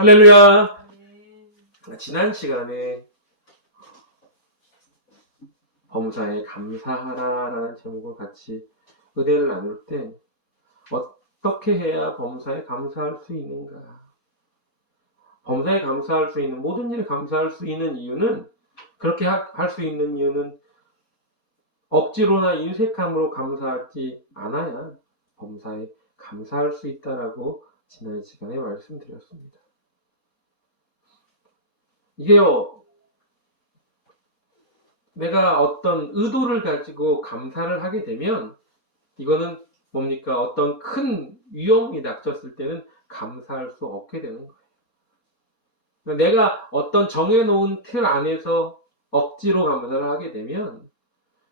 할렐루야! 지난 시간에 범사에 감사하라라는 제목을 같이 의뢰를 나눌 때 어떻게 해야 범사에 감사할 수 있는가? 범사에 감사할 수 있는 모든 일에 감사할 수 있는 이유는 그렇게 할 수 있는 이유는 억지로나 인색함으로 감사하지 않아야 범사에 감사할 수 있다라고 지난 시간에 말씀드렸습니다. 이게요, 내가 어떤 의도를 가지고 감사를 하게 되면 이거는 뭡니까? 어떤 큰 위험이 닥쳤을 때는 감사할 수 없게 되는 거예요. 그러니까 내가 어떤 정해놓은 틀 안에서 억지로 감사를 하게 되면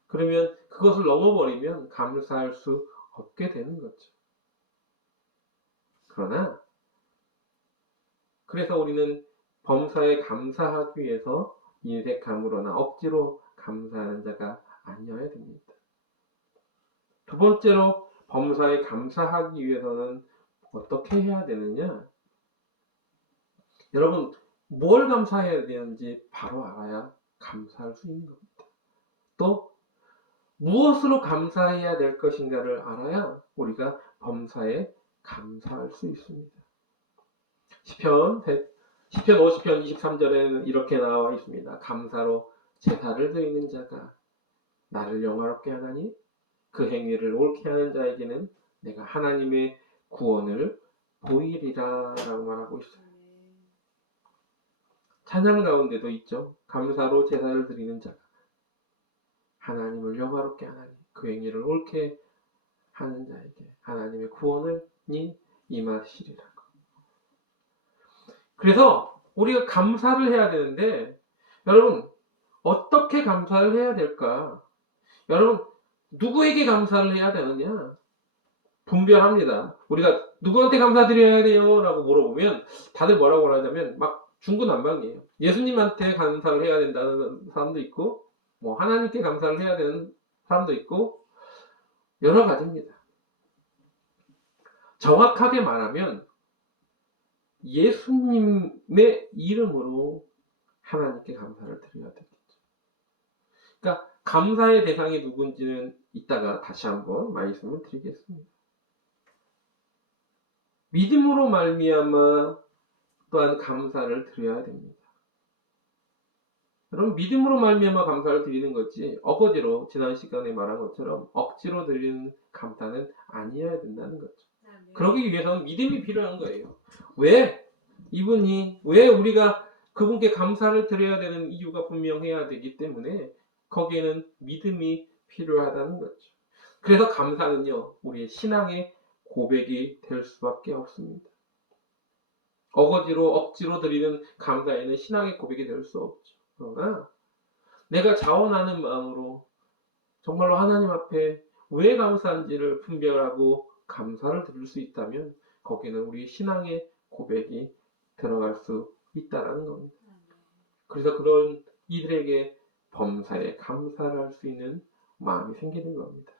그러면 그것을 넘어버리면 감사할 수 없게 되는 거죠. 그러나 그래서 우리는 범사에 감사하기 위해서 인색함으로나 억지로 감사하는 자가 아니어야 됩니다. 두 번째로 범사에 감사하기 위해서는 어떻게 해야 되느냐? 여러분, 뭘 감사해야 되는지 바로 알아야 감사할 수 있는 겁니다. 또 무엇으로 감사해야 될 것인가를 알아야 우리가 범사에 감사할 수 있습니다. 시편 50편 23절에는 이렇게 나와 있습니다. 감사로 제사를 드리는 자가 나를 영화롭게 하나니 그 행위를 옳게 하는 자에게는 내가 하나님의 구원을 보이리라 라고 말하고 있어요. 찬양 가운데도 있죠. 감사로 제사를 드리는 자가 하나님을 영화롭게 하나니 그 행위를 옳게 하는 자에게 하나님의 구원을 임하시리라고. 그래서 우리가 감사를 해야 되는데 여러분 어떻게 감사를 해야 될까? 여러분 누구에게 감사를 해야 되느냐? 분별합니다. 우리가 누구한테 감사드려야 돼요? 라고 물어보면 다들 뭐라고 하냐면 막 중구난방이에요. 예수님한테 감사를 해야 된다는 사람도 있고 뭐 하나님께 감사를 해야 되는 사람도 있고 여러 가지입니다. 정확하게 말하면 예수님의 이름으로 하나님께 감사를 드려야 되겠죠. 그러니까 감사의 대상이 누군지는 이따가 다시 한번 말씀을 드리겠습니다. 믿음으로 말미암아 또한 감사를 드려야 됩니다. 여러분 믿음으로 말미암아 감사를 드리는 거지 어거지로 지난 시간에 말한 것처럼 억지로 드리는 감사는 아니어야 된다는 거죠. 그러기 위해서는 믿음이 필요한 거예요. 왜 우리가 그분께 감사를 드려야 되는 이유가 분명해야 되기 때문에 거기에는 믿음이 필요하다는 거죠. 그래서 감사는요 우리의 신앙의 고백이 될 수밖에 없습니다. 억지로 드리는 감사에는 신앙의 고백이 될 수 없죠. 그러나 내가 자원하는 마음으로 정말로 하나님 앞에 왜 감사한지를 분별하고 감사를 드릴 수 있다면 거기는 우리 신앙의 고백이 들어갈 수 있다는 겁니다. 그래서 그런 이들에게 범사에 감사를 할 수 있는 마음이 생기는 겁니다.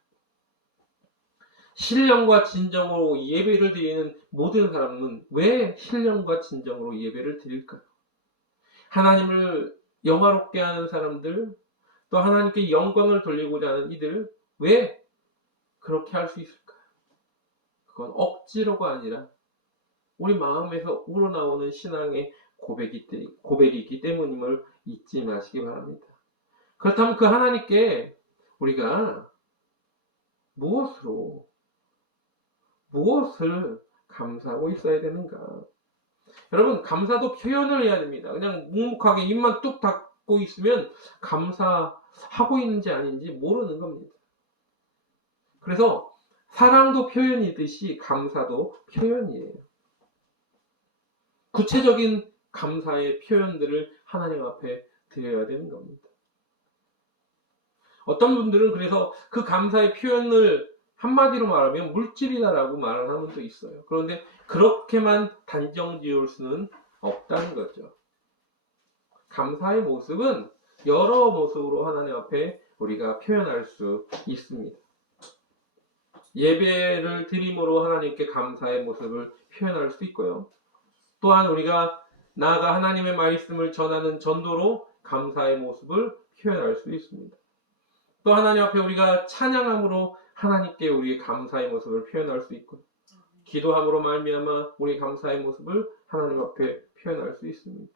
신령과 진정으로 예배를 드리는 모든 사람은 왜 신령과 진정으로 예배를 드릴까요? 하나님을 영화롭게 하는 사람들, 또 하나님께 영광을 돌리고자 하는 이들, 왜 그렇게 할 수 있을까요? 그건 억지로가 아니라 우리 마음에서 우러나오는 신앙의 고백이기 때문임을 잊지 마시기 바랍니다. 그렇다면 그 하나님께 우리가 무엇을 감사하고 있어야 되는가? 여러분 감사도 표현을 해야 됩니다. 그냥 묵묵하게 입만 뚝 닫고 있으면 감사하고 있는지 아닌지 모르는 겁니다. 그래서 사랑도 표현이듯이 감사도 표현이에요. 구체적인 감사의 표현들을 하나님 앞에 드려야 되는 겁니다. 어떤 분들은 그래서 그 감사의 표현을 한마디로 말하면 물질이다라고 말하는 사람도 있어요. 그런데 그렇게만 단정 지을 수는 없다는 거죠. 감사의 모습은 여러 모습으로 하나님 앞에 우리가 표현할 수 있습니다. 예배를 드림으로 하나님께 감사의 모습을 표현할 수 있고요. 또한 우리가 나아가 하나님의 말씀을 전하는 전도로 감사의 모습을 표현할 수 있습니다. 또 하나님 앞에 우리가 찬양함으로 하나님께 우리의 감사의 모습을 표현할 수 있고, 기도함으로 말미암아 우리의 감사의 모습을 하나님 앞에 표현할 수 있습니다.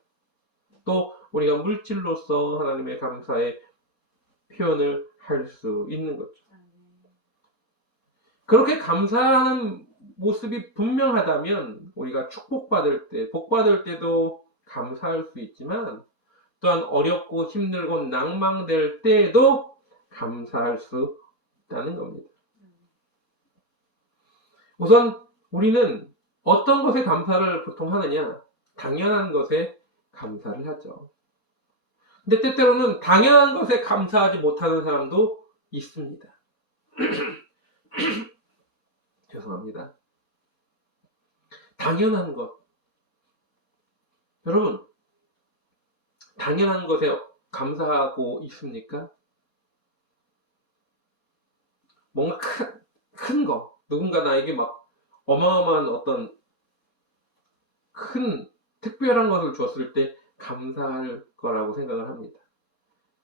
또 우리가 물질로서 하나님의 감사의 표현을 할 수 있는 거죠. 그렇게 감사하는 모습이 분명하다면 우리가 축복받을 때, 복받을 때도 감사할 수 있지만, 또한 어렵고 힘들고 낭망될 때에도 감사할 수 있다는 겁니다. 우선 우리는 어떤 것에 감사를 보통 하느냐? 당연한 것에 감사를 하죠. 근데 때때로는 당연한 것에 감사하지 못하는 사람도 있습니다. 죄송합니다. 당연한 것. 여러분, 당연한 것에 감사하고 있습니까? 뭔가 큰 거. 누군가 나에게 막 어마어마한 어떤 큰 특별한 것을 줬을 때 감사할 거라고 생각을 합니다.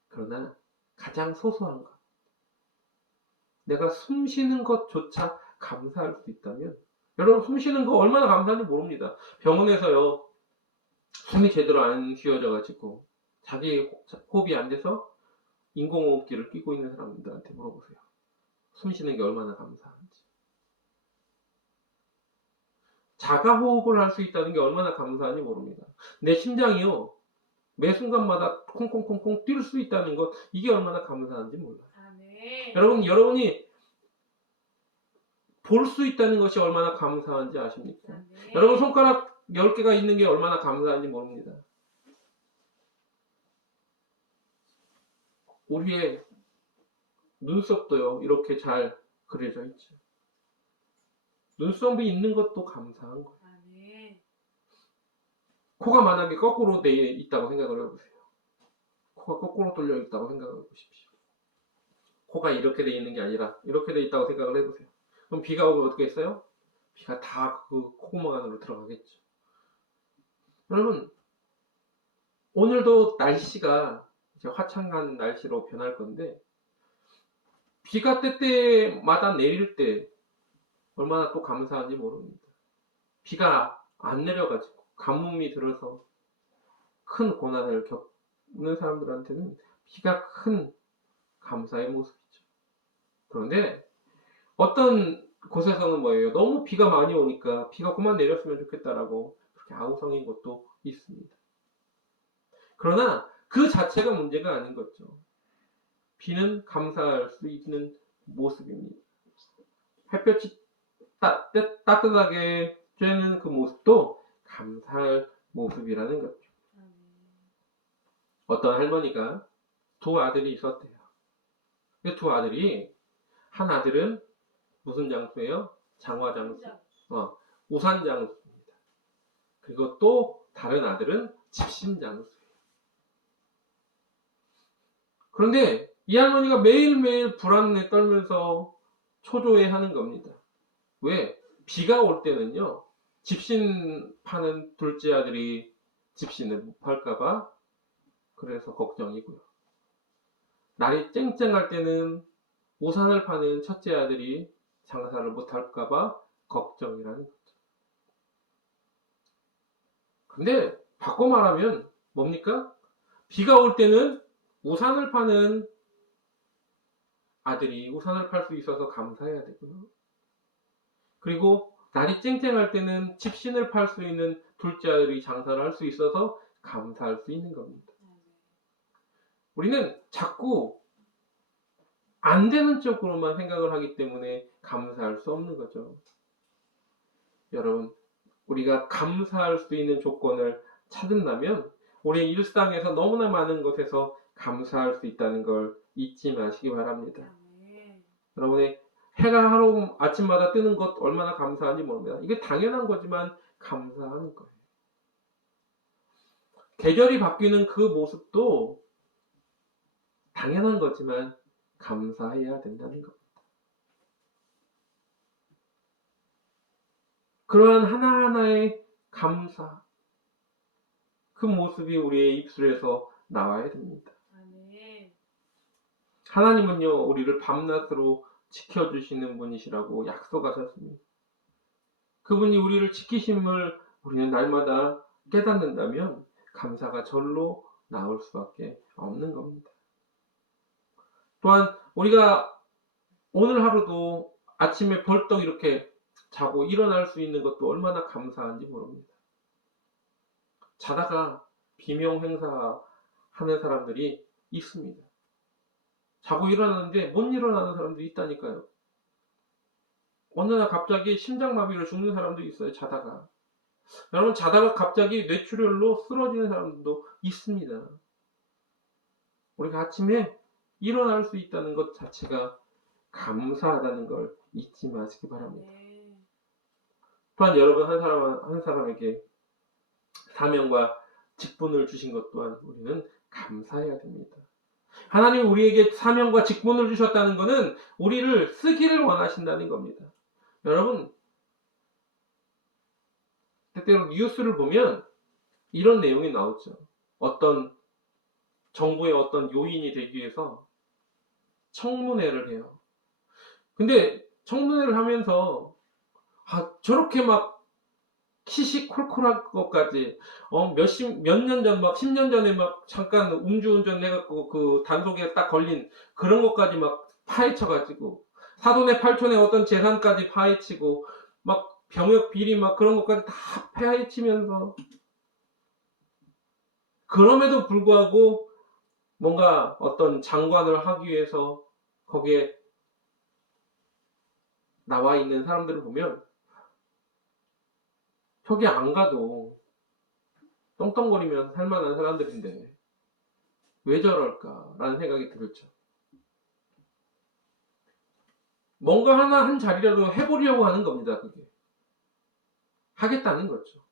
그러나 가장 소소한 것. 내가 숨 쉬는 것조차 감사할 수 있다면, 여러분 숨 쉬는 거 얼마나 감사한지 모릅니다. 병원에서요, 숨이 제대로 안 쉬어져 가지고 자기 호흡이 안 돼서 인공호흡기를 끼고 있는 사람들한테 물어보세요. 숨 쉬는 게 얼마나 감사한지. 자가 호흡을 할 수 있다는 게 얼마나 감사한지 모릅니다. 내 심장이요, 매 순간마다 콩콩콩콩 뛸 수 있다는 것, 이게 얼마나 감사한지 몰라요. 네. 여러분이 볼 수 있다는 것이 얼마나 감사한지 아십니까? 네. 여러분 손가락 10개가 있는 게 얼마나 감사한지 모릅니다. 우리의 눈썹도요, 이렇게 잘 그려져 있죠. 눈썹이 있는 것도 감사한 거예요. 네. 코가 만약에 거꾸로 돼 있다고 생각을 해보세요. 코가 거꾸로 뚫려 있다고 생각을 해보십시오. 코가 이렇게 돼 있는 게 아니라 이렇게 돼 있다고 생각을 해보세요. 그럼 비가 오면 어떻게 했어요? 비가 다 그 콧구멍 안으로 들어가겠죠. 여러분, 오늘도 날씨가 이제 화창한 날씨로 변할 건데, 비가 때때마다 내릴 때 얼마나 또 감사한지 모릅니다. 비가 안 내려가지고 가뭄이 들어서 큰 고난을 겪는 사람들한테는 비가 큰 감사의 모습이죠. 그런데 어떤 곳에서는 뭐예요? 너무 비가 많이 오니까 비가 그만 내렸으면 좋겠다라고 그렇게 아우성인 것도 있습니다. 그러나 그 자체가 문제가 아닌 거죠. 비는 감사할 수 있는 모습입니다. 햇볕이 따뜻하게 쬐는 그 모습도 감사할 모습이라는 거죠. 어떤 할머니가 두 아들이 있었대요. 그 두 아들이, 한 아들은 무슨 장수예요? 장화장수. 우산장수입니다. 그리고 또 다른 아들은 집신장수예요. 그런데 이 할머니가 매일매일 불안에 떨면서 초조해하는 겁니다. 왜? 비가 올 때는요, 집신 파는 둘째 아들이 집신을 못 팔까봐 그래서 걱정이고요. 날이 쨍쨍할 때는 우산을 파는 첫째 아들이 장사를 못 할까봐 걱정이라는 거죠. 근데 바꿔 말하면 뭡니까? 비가 올 때는 우산을 파는 아들이 우산을 팔 수 있어서 감사해야 되고요. 그리고 날이 쨍쨍할 때는 집신을 팔 수 있는 둘째 아들이 장사를 할 수 있어서 감사할 수 있는 겁니다. 우리는 자꾸 안 되는 쪽으로만 생각을 하기 때문에 감사할 수 없는 거죠. 여러분, 우리가 감사할 수 있는 조건을 찾는다면 우리의 일상에서 너무나 많은 것에서 감사할 수 있다는 걸 잊지 마시기 바랍니다. 여러분의 해가 하루 아침마다 뜨는 것 얼마나 감사한지 모릅니다. 이게 당연한 거지만 감사하는 거예요. 계절이 바뀌는 그 모습도 당연한 거지만 감사해야 된다는 겁니다. 그러한 하나하나의 감사, 그 모습이 우리의 입술에서 나와야 됩니다. 아멘. 하나님은요, 우리를 밤낮으로 지켜주시는 분이시라고 약속하셨습니다. 그분이 우리를 지키심을 우리는 날마다 깨닫는다면 감사가 절로 나올 수밖에 없는 겁니다. 또한 우리가 오늘 하루도 아침에 벌떡 이렇게 자고 일어날 수 있는 것도 얼마나 감사한지 모릅니다. 자다가 비명행사하는 사람들이 있습니다. 자고 일어나는데 못 일어나는 사람도 있다니까요. 어느 날 갑자기 심장마비로 죽는 사람도 있어요. 자다가. 여러분, 자다가 갑자기 뇌출혈로 쓰러지는 사람들도 있습니다. 우리가 아침에 일어날 수 있다는 것 자체가 감사하다는 걸 잊지 마시기 바랍니다. 또한 여러분 한 사람에게 사명과 직분을 주신 것 또한 우리는 감사해야 됩니다. 하나님이 우리에게 사명과 직분을 주셨다는 것은 우리를 쓰기를 원하신다는 겁니다. 여러분, 때때로 뉴스를 보면 이런 내용이 나오죠. 어떤 정부의 어떤 요인이 되기 위해서 청문회를 해요. 근데 청문회를 하면서 저렇게 막 시시콜콜할 것까지 몇 년 전, 막 10년 전에 막 잠깐 음주운전 해갖고 그 단속에 딱 걸린 그런 것까지 막 파헤쳐가지고 사돈의 팔촌의 어떤 재산까지 파헤치고 막 병역 비리 막 그런 것까지 다 파헤치면서 그럼에도 불구하고 뭔가 어떤 장관을 하기 위해서 거기에 나와 있는 사람들을 보면 저기 안 가도 떵떵거리면서 살만한 사람들인데 왜 저럴까라는 생각이 들었죠. 뭔가 하나 한 자리라도 해보려고 하는 겁니다. 그게 하겠다는 거죠.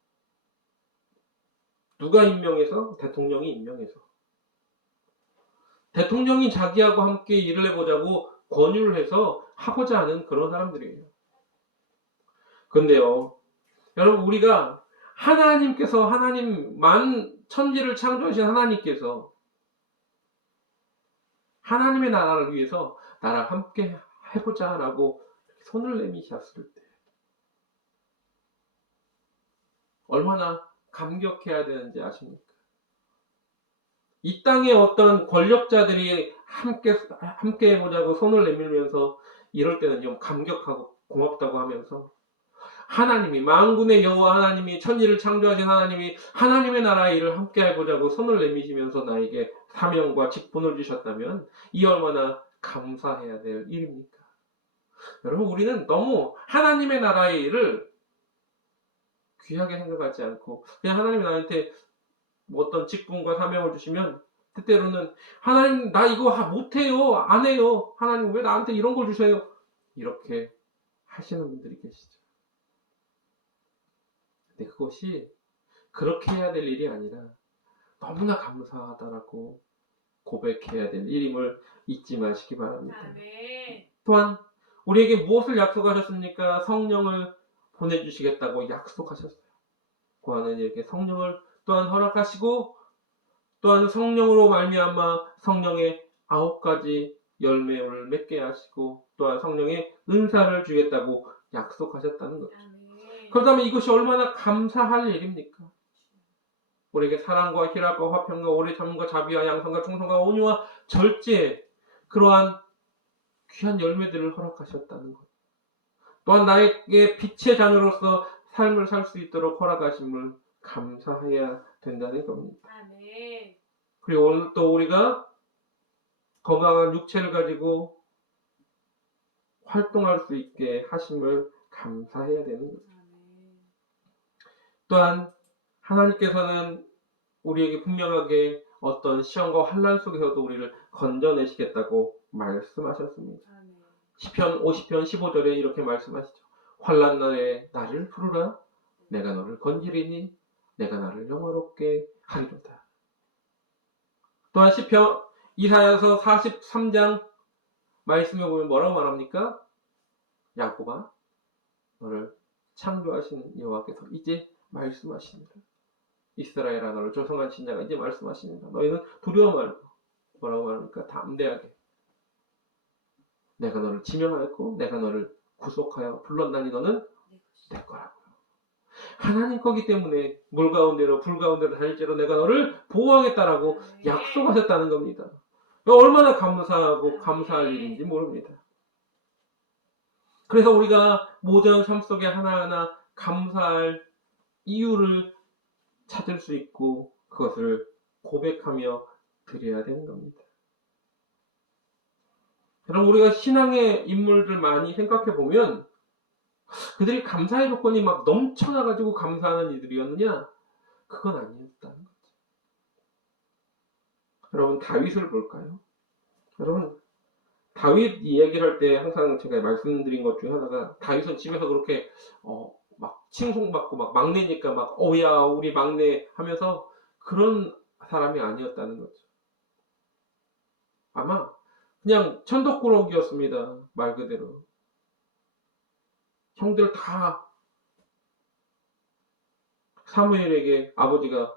누가 임명해서? 대통령이 임명해서. 대통령이 자기하고 함께 일을 해보자고 권유를 해서 하고자 하는 그런 사람들이에요. 그런데요, 여러분, 우리가 하나님께서 천지를 창조하신 하나님께서 하나님의 나라를 위해서 나랑 함께 해보자 라고 손을 내미셨을 때 얼마나 감격해야 되는지 아십니까? 이 땅의 어떤 권력자들이 함께 해보자고 손을 내밀면서 이럴 때는 좀 감격하고 고맙다고 하면서 하나님이 만군의 여호와 하나님이 천지를 창조하신 하나님이 하나님의 나라의 일을 함께 해보자고 손을 내미시면서 나에게 사명과 직분을 주셨다면 이 얼마나 감사해야 될 일입니까? 여러분, 우리는 너무 하나님의 나라의 일을 귀하게 생각하지 않고 그냥 하나님이 나한테 뭐 어떤 직분과 사명을 주시면 때때로는 하나님 나 이거 못해요, 안 해요, 하나님 왜 나한테 이런 걸 주셔요, 이렇게 하시는 분들이 계시죠. 근데 그것이 그렇게 해야 될 일이 아니라 너무나 감사하다라고 고백해야 될 일임을 잊지 마시기 바랍니다. 아멘. 또한 우리에게 무엇을 약속하셨습니까? 성령을 보내주시겠다고 약속하셨어요. 구하는 이에게 성령을 또한 허락하시고 또한 성령으로 말미암아 성령의 9가지 열매를 맺게 하시고 또한 성령의 은사를 주겠다고 약속하셨다는 거죠. 그렇다면 이것이 얼마나 감사할 일입니까? 우리에게 사랑과 희락과 화평과 오래 참음과 자비와 양성과 충성과 온유와 절제, 그러한 귀한 열매들을 허락하셨다는 것. 또한 나에게 빛의 자녀로서 삶을 살 수 있도록 허락하심을 감사해야 된다는 겁니다. 아멘. 그리고 오늘 또 우리가 건강한 육체를 가지고 활동할 수 있게 하심을 감사해야 되는 거죠. 또한 하나님께서는 우리에게 분명하게 어떤 시험과 환난 속에서도 우리를 건져내시겠다고 말씀하셨습니다. 시편 50편 15절에 이렇게 말씀하시죠. 환난 날에 나를 부르라, 내가 너를 건지리니 내가 나를 영화롭게 하리로다. 또한 시편 이사야서 43장 말씀에 보면 뭐라고 말합니까? 야곱아, 너를 창조하신 여호와께서 이제 말씀하십니다. 이스라엘아 너를 조성한 신자가 이제 말씀하십니다. 너희는 두려워 말고 뭐라고 말합니까? 담대하게 내가 너를 지명하였고 내가 너를 구속하여 불렀나니 너는 내 거라고. 하나님 거기 때문에 물 가운데로 불 가운데로 다닐지로 내가 너를 보호하겠다라고 약속하셨다는 겁니다. 얼마나 감사하고 감사할 일인지 모릅니다. 그래서 우리가 모든 삶 속에 하나하나 감사할 이유를 찾을 수 있고 그것을 고백하며 드려야 되는 겁니다. 여러분 우리가 신앙의 인물들 많이 생각해 보면 그들이 감사의 조건이 막 넘쳐나가지고 감사하는 이들이었느냐? 그건 아니었다는 거죠. 여러분 다윗을 볼까요? 여러분 다윗 이야기를 할 때 항상 제가 말씀드린 것 중에 하나가 다윗은 집에서 그렇게 막 칭송받고 막 막내니까 막 야 우리 막내 하면서 그런 사람이 아니었다는 거죠. 아마 그냥 천덕꾸러기였습니다. 말 그대로. 형들 다 사무엘에게 아버지가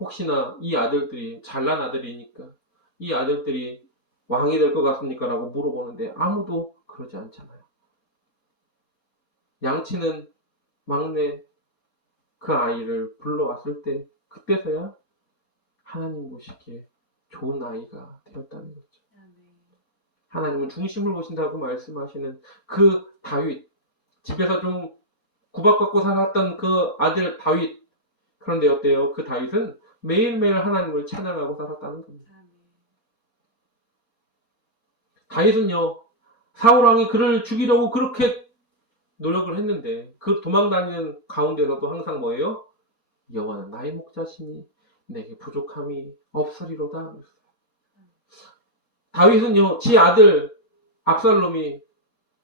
혹시나 이 아들들이 잘난 아들이니까 이 아들들이 왕이 될 것 같습니까? 라고 물어보는데 아무도 그러지 않잖아요. 양치는 막내 그 아이를 불러왔을 때 그때서야 하나님 보시기에 좋은 아이가 되었다는 거죠. 하나님은 중심을 보신다고 말씀하시는 그 다윗, 집에서 좀 구박받고 살았던 그 아들 다윗. 그런데 어때요? 그 다윗은 매일매일 하나님을 찬양하고 살았다는 겁니다. 다윗은요, 사울왕이 그를 죽이려고 그렇게 노력을 했는데 그 도망다니는 가운데서도 항상 뭐예요? 여호와는 나의 목자시니 내게 부족함이 없으리로다. 다윗은요, 지 아들 압살롬이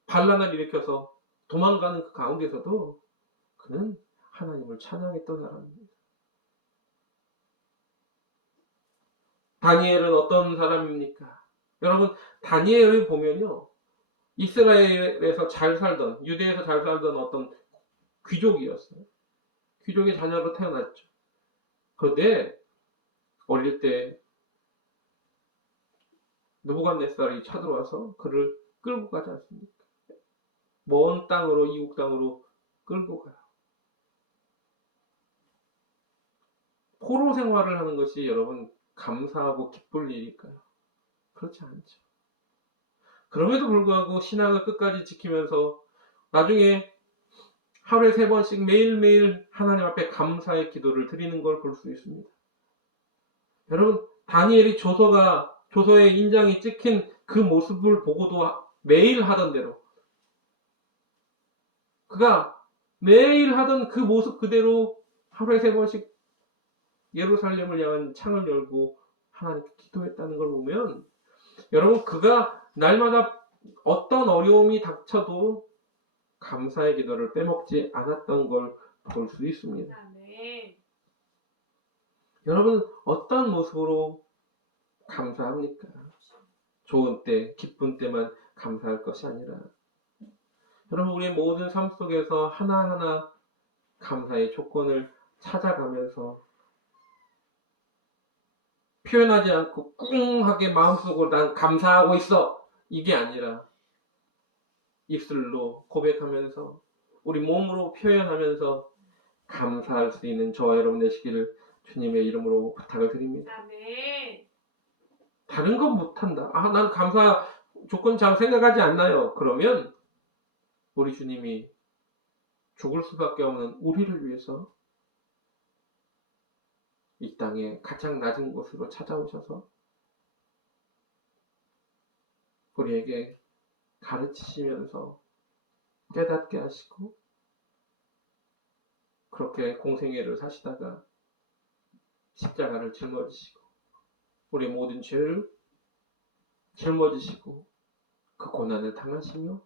반란을 일으켜서 도망가는 그 가운데서도 그는 하나님을 찬양했던 사람입니다. 다니엘은 어떤 사람입니까? 여러분 다니엘을 보면요, 이스라엘에서 잘 살던, 유대에서 잘 살던 어떤 귀족이었어요. 귀족의 자녀로 태어났죠. 그런데 어릴 때 느부갓네살이 쳐들어와서 그를 끌고 가지 않습니까? 먼 땅으로, 이국 땅으로 끌고 가요. 포로 생활을 하는 것이 여러분 감사하고 기쁠 일일까요? 그렇지 않죠. 그럼에도 불구하고 신앙을 끝까지 지키면서 나중에 하루에 3번씩 매일매일 하나님 앞에 감사의 기도를 드리는 걸 볼 수 있습니다. 여러분 다니엘이 조서에 인장이 찍힌 그 모습을 보고도 매일 하던 대로 그가 매일 하던 그 모습 그대로 하루에 3번씩 예루살렘을 향한 창을 열고 하나님께 기도했다는 걸 보면 여러분 그가 날마다 어떤 어려움이 닥쳐도 감사의 기도를 빼먹지 않았던 걸 볼 수 있습니다. 여러분 어떤 모습으로 감사합니까? 좋은 때, 기쁜 때만 감사할 것이 아니라 여러분 우리의 모든 삶 속에서 하나하나 감사의 조건을 찾아가면서 표현하지 않고 꿍하게 마음속으로 난 감사하고 있어 이게 아니라 입술로 고백하면서 우리 몸으로 표현하면서 감사할 수 있는 저와 여러분 되시기를 주님의 이름으로 부탁을 드립니다. 아멘. 다른 건 못한다. 난 감사 조건 잘 생각하지 않나요? 그러면 우리 주님이 죽을 수밖에 없는 우리를 위해서 이 땅에 가장 낮은 곳으로 찾아오셔서 우리에게 가르치시면서 깨닫게 하시고 그렇게 공생애를 사시다가 십자가를 짊어지시고 우리 모든 죄를 짊어지시고 그 고난을 당하시며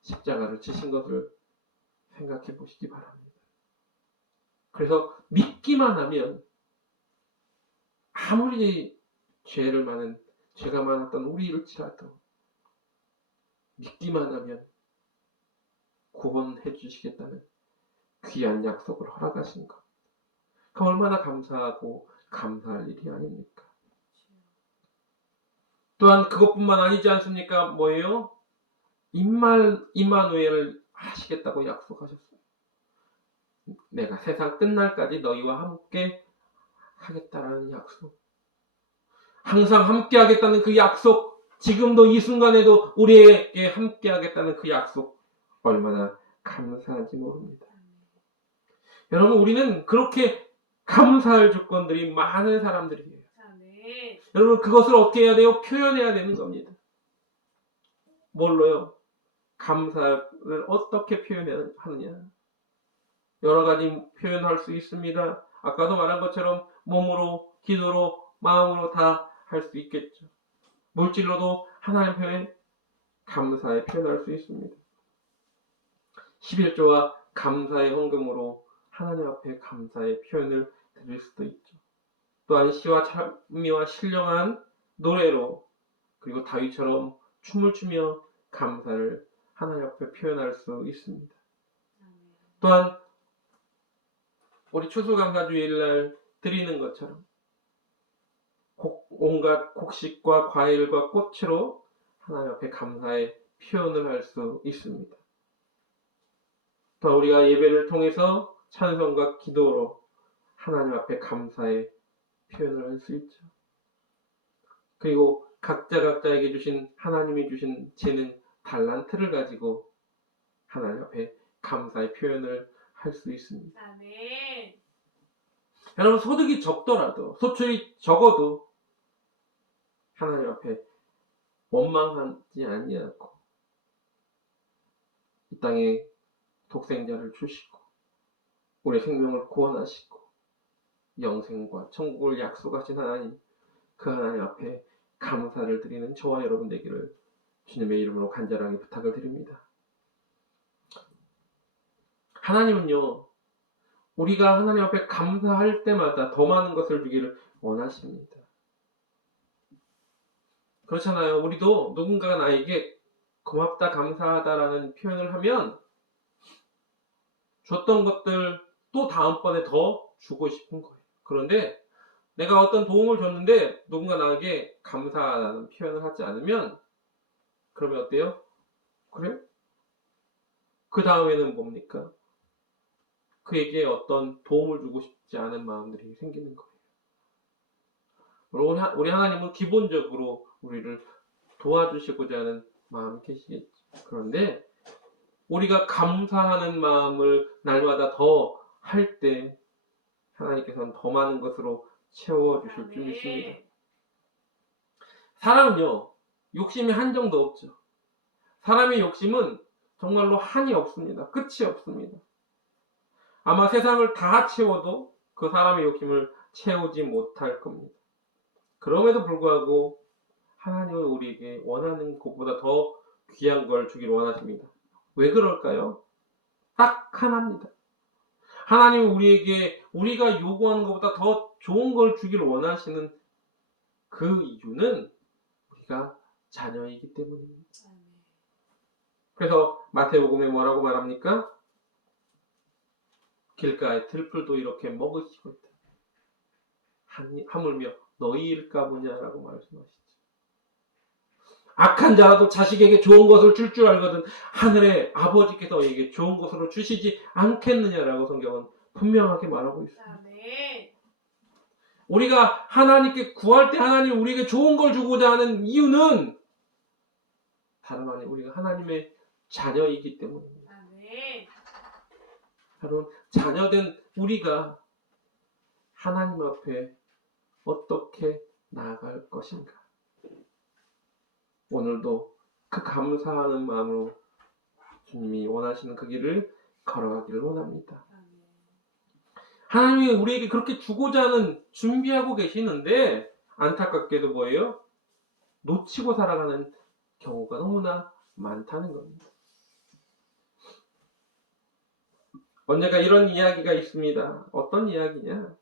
십자가를 지신 것을 생각해 보시기 바랍니다. 그래서 믿기만 하면 아무리 죄가 많았던 우리일지라도 믿기만 하면 구원해 주시겠다는 귀한 약속을 허락하신 것. 그 얼마나 감사하고 감사할 일이 아닙니까? 또한 그것뿐만 아니지 않습니까? 뭐예요? 임마누엘을 하시겠다고 약속하셨어요. 내가 세상 끝날까지 너희와 함께 하겠다라는 약속. 항상 함께 하겠다는 그 약속. 지금도 이 순간에도 우리에게 함께 하겠다는 그 약속. 얼마나 감사한지 모릅니다. 여러분, 우리는 그렇게 감사할 조건들이 많은 사람들이에요. 아멘. 여러분, 그것을 어떻게 해야 돼요? 표현해야 되는 겁니다. 뭘로요? 감사를 어떻게 표현하느냐? 여러 가지 표현할 수 있습니다. 아까도 말한 것처럼 몸으로, 기도로, 마음으로 다 할 수 있겠죠. 물질로도 하나님 앞에 감사에 표현할 수 있습니다. 11조와 감사의 헌금으로 하나님 앞에 감사의 표현을 드릴 수도 있죠. 또한 시와 찬미와 신령한 노래로, 그리고 다윗처럼 춤을 추며 감사를 하나님 앞에 표현할 수 있습니다. 또한 우리 추수감사주일날 드리는 것처럼 온갖 곡식과 과일과 꽃으로 하나님 앞에 감사의 표현을 할 수 있습니다. 또 우리가 예배를 통해서 찬송과 기도로 하나님 앞에 감사의 표현을 할 수 있죠. 그리고 각자에게 주신, 하나님이 주신 재능, 달란트를 가지고 하나님 앞에 감사의 표현을 할 수 있습니다. 아멘. 여러분, 소득이 적더라도, 소출이 적어도 하나님 앞에 원망하지 아니하고 이 땅에 독생자를 주시고 우리 생명을 구원하시고 영생과 천국을 약속하신 하나님, 그 하나님 앞에 감사를 드리는 저와 여러분 되기를 주님의 이름으로 간절하게 부탁을 드립니다. 하나님은요, 우리가 하나님 앞에 감사할 때마다 더 많은 것을 주기를 원하십니다. 그렇잖아요. 우리도 누군가가 나에게 고맙다, 감사하다라는 표현을 하면 줬던 것들 또 다음번에 더 주고 싶은 거예요. 그런데 내가 어떤 도움을 줬는데 누군가 나에게 감사하다는 표현을 하지 않으면 그러면 어때요? 그래? 그 다음에는 뭡니까? 그에게 어떤 도움을 주고 싶지 않은 마음들이 생기는 거예요. 우리 하나님은 기본적으로 우리를 도와주시고자 하는 마음이 계시겠죠. 그런데 우리가 감사하는 마음을 날마다 더 할 때 하나님께서는 더 많은 것으로 채워주실 줄 믿습니다. 사람은요, 욕심이 한정도 없죠. 사람의 욕심은 정말로 한이 없습니다. 끝이 없습니다. 아마 세상을 다 채워도 그 사람의 욕심을 채우지 못할 겁니다. 그럼에도 불구하고 하나님은 우리에게 원하는 것보다 더 귀한 걸 주기를 원하십니다. 왜 그럴까요? 딱 하나입니다. 하나님은 우리에게 우리가 요구하는 것보다 더 좋은 걸 주기를 원하시는 그 이유는 우리가 자녀이기 때문입니다. 그래서 마태복음에 뭐라고 말합니까? 길가에 들풀도 이렇게 먹으시고 있다. 하물며 너희일까 보냐라고 말씀하시죠. 악한 자라도 자식에게 좋은 것을 줄 줄 알거든 하늘의 아버지께서 너희에게 좋은 것으로 주시지 않겠느냐라고 성경은 분명하게 말하고 있습니다. 아멘. 우리가 하나님께 구할 때 하나님 우리에게 좋은 걸 주고자 하는 이유는 다름 아닌 우리가 하나님의 자녀이기 때문입니다. 아멘. 여러분, 자녀된 우리가 하나님 앞에 어떻게 나아갈 것인가? 오늘도 그 감사하는 마음으로 주님이 원하시는 그 길을 걸어가기를 원합니다. 하나님이 우리에게 그렇게 주고자 하는 준비하고 계시는데 안타깝게도 뭐예요? 놓치고 살아가는 경우가 너무나 많다는 겁니다. 언젠가 이런 이야기가 있습니다. 어떤 이야기냐?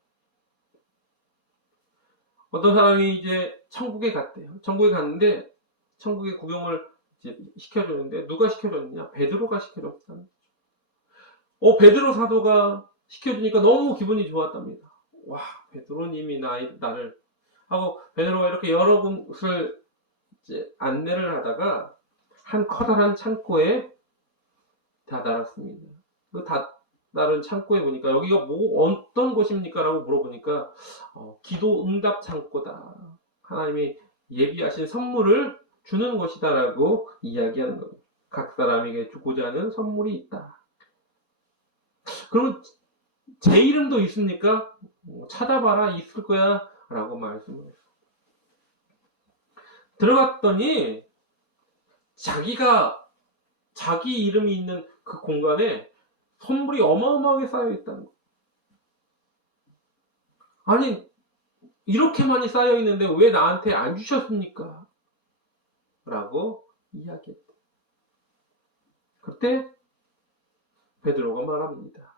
어떤 사람이 이제 천국에 갔대요. 천국에 갔는데 천국의 구경을 이제 시켜줬는데 누가 시켜줬느냐? 베드로가 시켜줬다는 거죠. 베드로 사도가 시켜주니까 너무 기분이 좋았답니다. 와, 베드로님이 나를 하고 베드로가 이렇게 여러 곳을 이제 안내를 하다가 한 커다란 창고에 다다랐습니다. 그 다다른 창고에 보니까 여기가 뭐 어떤 곳입니까? 라고 물어보니까 기도 응답 창고다. 하나님이 예비하신 선물을 주는 것이다 라고 이야기하는 겁니다. 각 사람에게 주고자 하는 선물이 있다. 그럼 제 이름도 있습니까? 찾아봐라, 있을 거야 라고 말씀을 했어요. 들어갔더니 자기 이름이 있는 그 공간에 선물이 어마어마하게 쌓여 있다는 거예요. 아니, 이렇게 많이 쌓여 있는데 왜 나한테 안 주셨습니까? 라고 이야기했대. 그때 베드로가 말합니다.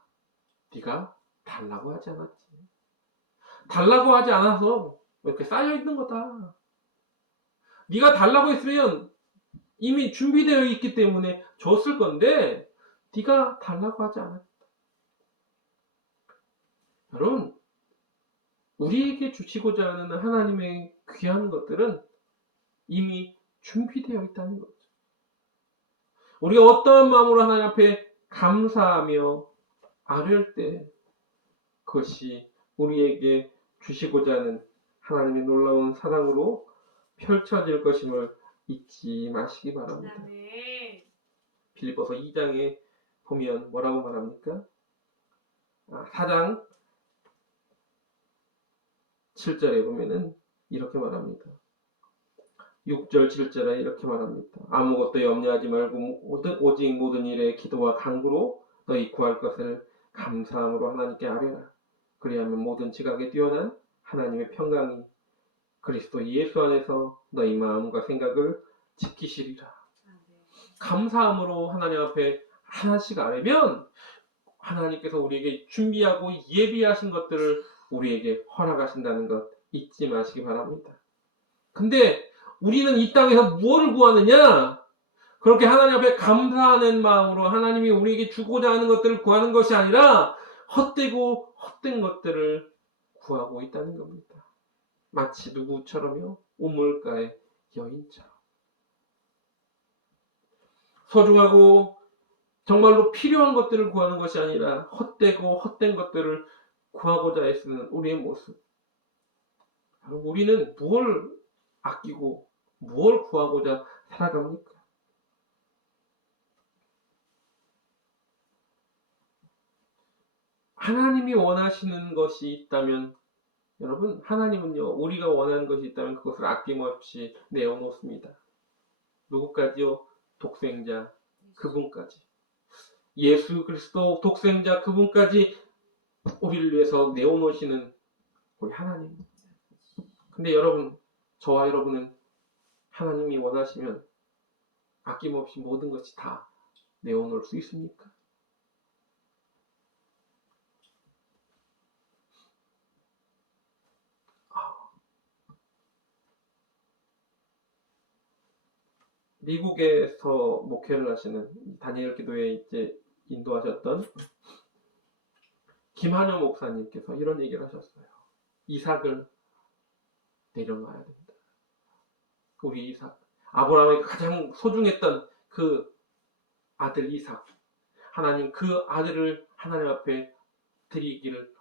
네가 달라고 하지 않았지. 달라고 하지 않아서 이렇게 쌓여 있는 거다. 네가 달라고 했으면 이미 준비되어 있기 때문에 줬을 건데 네가 달라고 하지 않았다. 여러분, 우리에게 주시고자 하는 하나님의 귀한 것들은 이미 준비되어 있다는 거죠. 우리가 어떠한 마음으로 하나님 앞에 감사하며 아뢰을 때 그것이 우리에게 주시고자 하는 하나님의 놀라운 사랑으로 펼쳐질 것임을 잊지 마시기 바랍니다. 아멘. 빌립보서 2장에 보면 뭐라고 말합니까? 4장 7절에 보면은 이렇게 말합니다. 6절 7절에 이렇게 말합니다. 아무것도 염려하지 말고 오직 모든 일에 기도와 간구로 너희 구할 것을 감사함으로 하나님께 아뢰라. 그리하면 모든 지각에 뛰어난 하나님의 평강이 그리스도 예수 안에서 너희 마음과 생각을 지키시리라. 감사함으로 하나님 앞에 하나씩 아뢰면 하나님께서 우리에게 준비하고 예비하신 것들을 우리에게 허락하신다는 것 잊지 마시기 바랍니다. 근데 우리는 이 땅에서 무엇을 구하느냐? 그렇게 하나님 앞에 감사하는 마음으로 하나님이 우리에게 주고자 하는 것들을 구하는 것이 아니라 헛되고 헛된 것들을 구하고 있다는 겁니다. 마치 누구처럼요? 우물가의 여인처럼. 소중하고 정말로 필요한 것들을 구하는 것이 아니라 헛되고 헛된 것들을 구하고자 애쓰는 우리의 모습. 우리는 무엇을 아끼고 무엇을 구하고자 살아갑니까? 하나님이 원하시는 것이 있다면 여러분, 하나님은요, 우리가 원하는 것이 있다면 그것을 아낌없이 내어놓습니다. 누구까지요? 독생자 그분까지. 예수 그리스도 독생자 그분까지 우리를 위해서 내어놓으시는 우리 하나님. 근데 여러분, 저와 여러분은 하나님이 원하시면 아낌없이 모든 것이 다 내어놓을 수 있습니까? 미국에서 목회를 하시는 다니엘 기도에 이제 인도하셨던 김한효 목사님께서 이런 얘기를 하셨어요. 이삭을 내려놔야 된다. 우리 이삭. 아브라함이 가장 소중했던 그 아들 이삭. 하나님 그 아들을 하나님 앞에 드리기를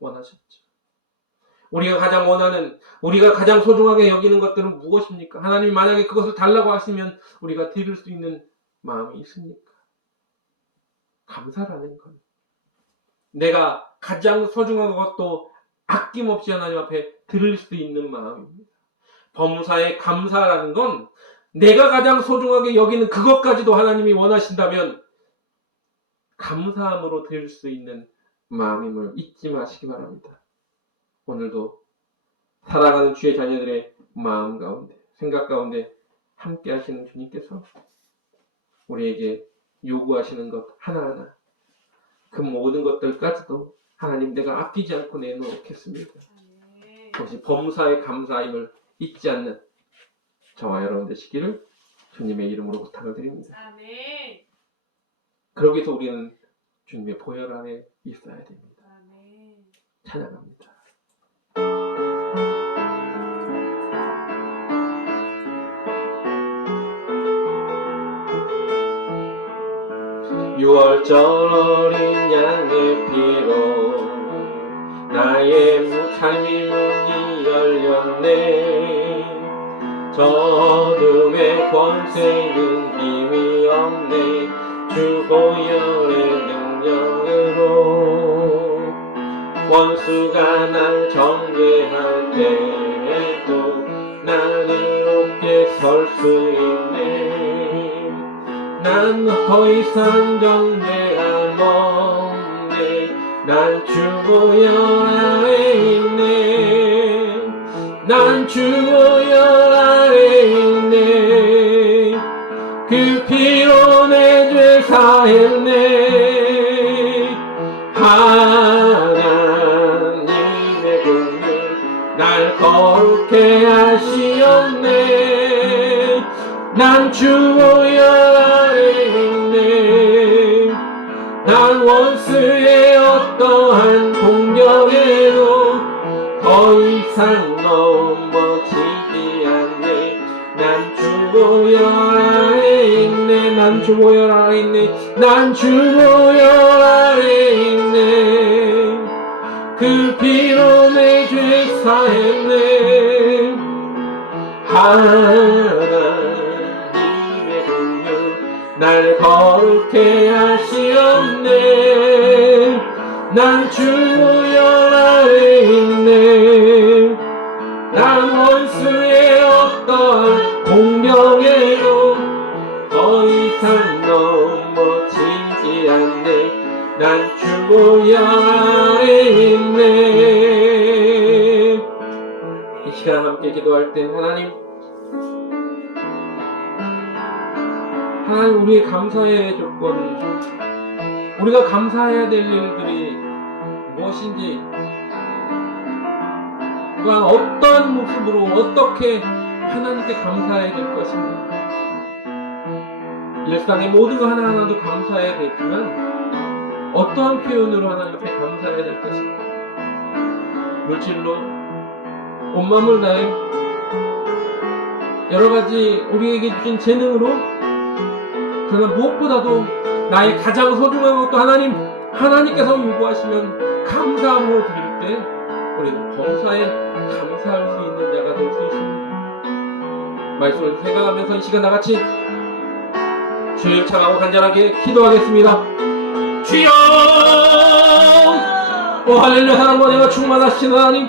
원하셨죠. 우리가 가장 원하는, 우리가 가장 소중하게 여기는 것들은 무엇입니까? 하나님이 만약에 그것을 달라고 하시면 우리가 드릴 수 있는 마음이 있습니까? 감사라는 건 내가 가장 소중한 것도 아낌없이 하나님 앞에 드릴 수 있는 마음입니다. 범사에 감사라는 건 내가 가장 소중하게 여기는 그것까지도 하나님이 원하신다면 감사함으로 드릴 수 있는 마음임을 잊지 마시기 바랍니다. 오늘도 사랑하는 주의 자녀들의 마음 가운데, 생각 가운데 함께 하시는 주님께서 우리에게 요구하시는 것 하나하나 그 모든 것들까지도 하나님 내가 아끼지 않고 내놓겠습니다. 그것이 범사의 감사임을 잊지 않는 저와 여러분 되시기를 주님의 이름으로 부탁을 드립니다. 아멘. 그러기 위해서 우리는 주님의 보혈 안에 있어야 됩니다. 아멘. 찬양합니다. 6월절 어린 양의 피로 나의 삶의 문이 열렸네. 저둠의 권세는 힘이 없네. 주 보혈의 능력으로 원수가 날 정죄할 때에도 나는 높게 설 수 있네. 난 더 이상 정죄함 없네. 난 주 보혈 아래 있네. 난 주 보혈 아래 있네. 그 피로 내 죄 사했네. 하나님의 공을 날 거룩해 하시었네. 난 주 보혈 아래 있네. 난 원수의 어떠한 공격에도 더 이상 넘어지지 않네. 난 주 보혈 아래 있네. 난 주 보혈 아래 있네. 난 주 보혈 아래 있네. 그 피로 내 죄 사했네. 하나님의 공유 날 거룩해 하시었네. 난 주 보혈 아래 있네. 난 원수의 어떠한 공격에도 더 이상 넘어지지 않네. 난 주 보혈 아래 있네. 이 시간 함께 기도할 때 하나님 우리의 감사의 조건, 우리가 감사해야 될 일들이 무엇인지, 또한 어떤 모습으로 어떻게 하나님께 감사해야 될 것인가. 일상의 모든 거 하나하나도 감사해야 되지만 어떠한 표현으로 하나님께 감사해야 될 것인가. 물질로, 온 마음을 다해 여러가지 우리에게 주신 재능으로, 그러나 무엇보다도 나의 가장 소중한 것도 하나님께서 요구하시면 감사함으로 드릴 때 우리는 범사에 감사할 수 있는 자가 될 수 있습니다. 말씀을 생각하면서 이 시간 나같이 주의 차가워 간절하게 기도하겠습니다. 주여! 오 할렐루야. 사랑과 내가 충만하신 하나님,